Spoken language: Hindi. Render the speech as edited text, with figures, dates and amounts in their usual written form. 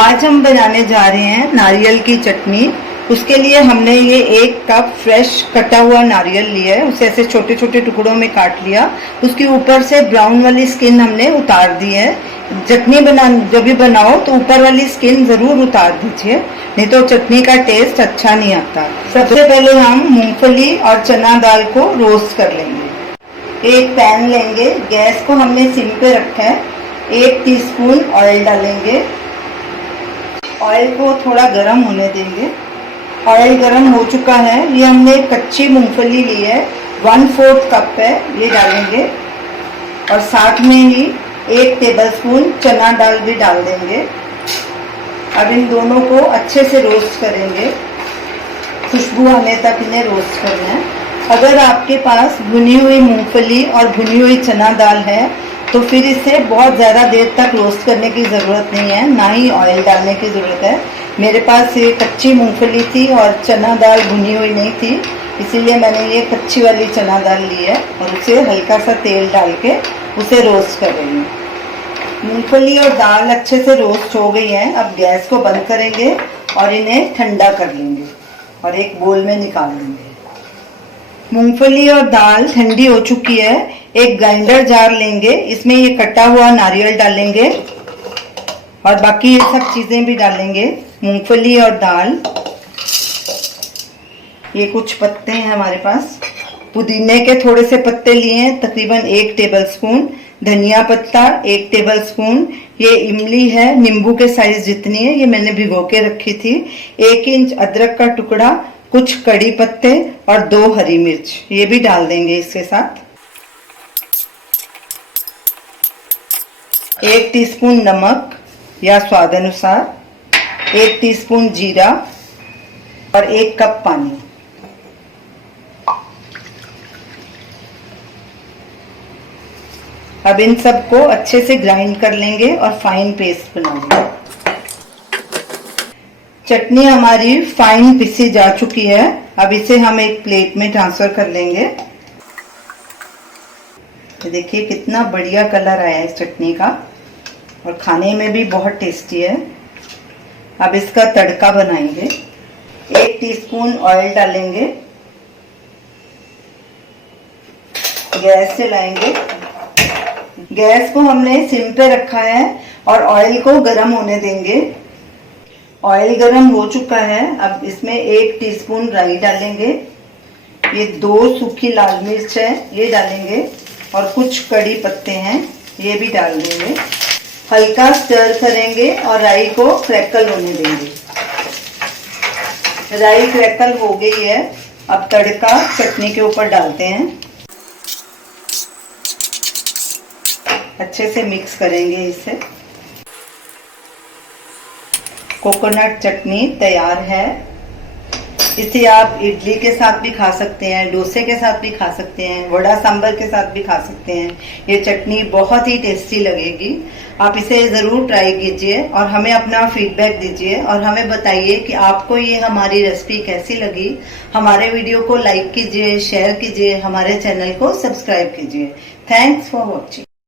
आज हम बनाने जा रहे हैं नारियल की चटनी। उसके लिए हमने ये 1 कप फ्रेश कटा हुआ नारियल लिया है, उसे ऐसे छोटे छोटे टुकड़ों में काट लिया। उसके ऊपर से ब्राउन वाली स्किन हमने उतार दी है। चटनी जब भी बनाओ तो ऊपर वाली स्किन ज़रूर उतार दीजिए, नहीं तो चटनी का टेस्ट अच्छा नहीं आता। सबसे पहले हम मूंगफली और चना दाल को रोस्ट कर लेंगे। एक पैन लेंगे, गैस को हमने सिम पे रखा है। 1 टीस्पून ऑयल डालेंगे। ऑयल को थोड़ा गर्म होने देंगे। ऑयल गर्म हो चुका है। ये हमने कच्ची मूंगफली ली है, 1/4 कप है, ये डालेंगे। और साथ में ही 1 टेबलस्पून चना दाल भी डाल देंगे। अब इन दोनों को अच्छे से रोस्ट करेंगे, खुशबू आने तक इन्हें रोस्ट करना है। अगर आपके पास भुनी हुई मूंगफली और भुनी हुई चना दाल है तो फिर इसे बहुत ज़्यादा देर तक रोस्ट करने की ज़रूरत नहीं है, ना ही ऑयल डालने की ज़रूरत है। मेरे पास ये कच्ची मूंगफली थी और चना दाल भुनी हुई नहीं थी, इसीलिए मैंने ये कच्ची वाली चना दाल ली है और उसे हल्का सा तेल डाल के उसे रोस्ट कर रही हूँ। मूंगफली और दाल अच्छे से रोस्ट हो गई हैं। अब गैस को बंद करेंगे और इन्हें ठंडा कर लेंगे और एक बोल में निकाल लेंगे। मूंगफली और दाल ठंडी हो चुकी है। एक ग्राइंडर जार लेंगे, इसमें ये कटा हुआ नारियल डालेंगे और बाकी ये सब चीजें भी डालेंगे। मूंगफली और दाल, ये कुछ पत्ते हैं हमारे पास, पुदीने के थोड़े से पत्ते लिए हैं, तकरीबन 1 टेबलस्पून। धनिया पत्ता 1 टेबलस्पून। ये इमली है, नींबू के साइज जितनी है, ये मैंने भिगो के रखी थी। 1 इंच अदरक का टुकड़ा, कुछ कड़ी पत्ते और 2 हरी मिर्च, ये भी डाल देंगे इसके साथ। 1 टीस्पून नमक या स्वाद अनुसार, 1 टीस्पून जीरा और 1 कप पानी। अब इन सबको अच्छे से ग्राइंड कर लेंगे और फाइन पेस्ट बना लेंगे। चटनी हमारी फाइन पिसी जा चुकी है। अब इसे हम एक प्लेट में ट्रांसफर कर लेंगे। ये देखिए कितना बढ़िया कलर आया है इस चटनी का और खाने में भी बहुत टेस्टी है। अब इसका तड़का बनाएंगे। 1 टीस्पून ऑयल डालेंगे, गैस से लाएंगे। गैस को हमने सिम पे रखा है और ऑयल को गर्म होने देंगे। ऑयल गर्म हो चुका है। अब इसमें 1 टीस्पून राई डालेंगे। ये 2 सूखी लाल मिर्च है, ये डालेंगे और कुछ कड़ी पत्ते हैं, ये भी डाल देंगे। हल्का स्टर करेंगे और राई को क्रैकल होने देंगे। राई क्रैकल हो गई है। अब तड़का चटनी के ऊपर डालते हैं, अच्छे से मिक्स करेंगे इसे। कोकोनट चटनी तैयार है। इसे आप इडली के साथ भी खा सकते हैं, डोसे के साथ भी खा सकते हैं, वड़ा सांभर के साथ भी खा सकते हैं। ये चटनी बहुत ही टेस्टी लगेगी। आप इसे ज़रूर ट्राई कीजिए और हमें अपना फीडबैक दीजिए और हमें बताइए कि आपको ये हमारी रेसिपी कैसी लगी। हमारे वीडियो को लाइक कीजिए, शेयर कीजिए, हमारे चैनल को सब्सक्राइब कीजिए। Thanks for watching.